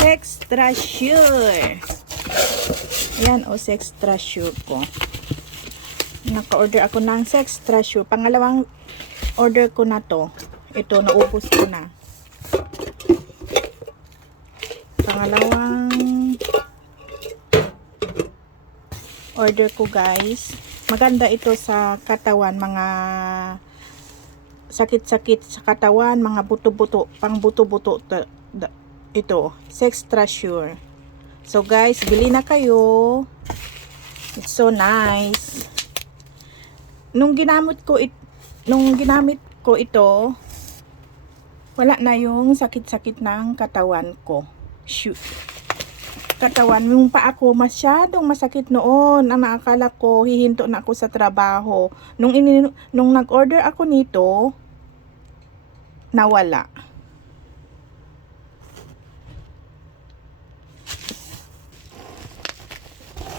Extra Sure. Ayan, o, Extra Sure ko. Naka-order ako ng Extra Sure. Pangalawang order ko na to. Ito, naubos ko na. Pangalawang order ko, guys. Maganda ito sa katawan, mga sakit-sakit sa katawan, mga buto-buto, pang buto-buto. Ito, Extra Sure. So guys, bili na kayo. It's so nice. Nung ginamit ko ito, wala na yung sakit-sakit ng katawan ko. Shoot. Katawan, yung paa ko masyadong masakit noon. Ang akala ko hihinto na ako sa trabaho. Nung nag-order ako nito, nawala.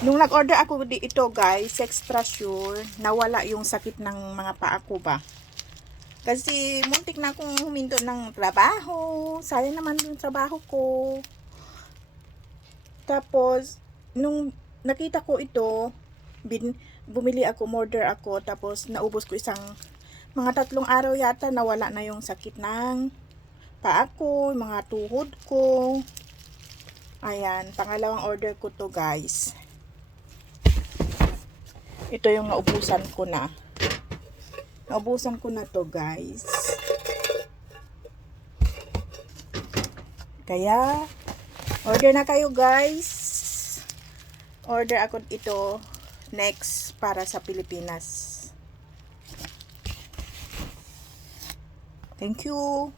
Nung nag-order ako ito, guys, Extra Sure, nawala yung sakit ng mga paa ko ba. Kasi muntik na akong huminto ng trabaho. Sayang naman yung trabaho ko. Tapos, nung nakita ko ito, bumili ako, order ako. Tapos, naubos ko mga 3 araw yata, nawala na yung sakit ng paa ko, mga tuhod ko. Ayan, pangalawang order ko to, guys. Ito yung naubusan ko na. Naubusan ko na to, guys. Kaya, order na kayo, guys. Order ako ito next para sa Pilipinas. Thank you.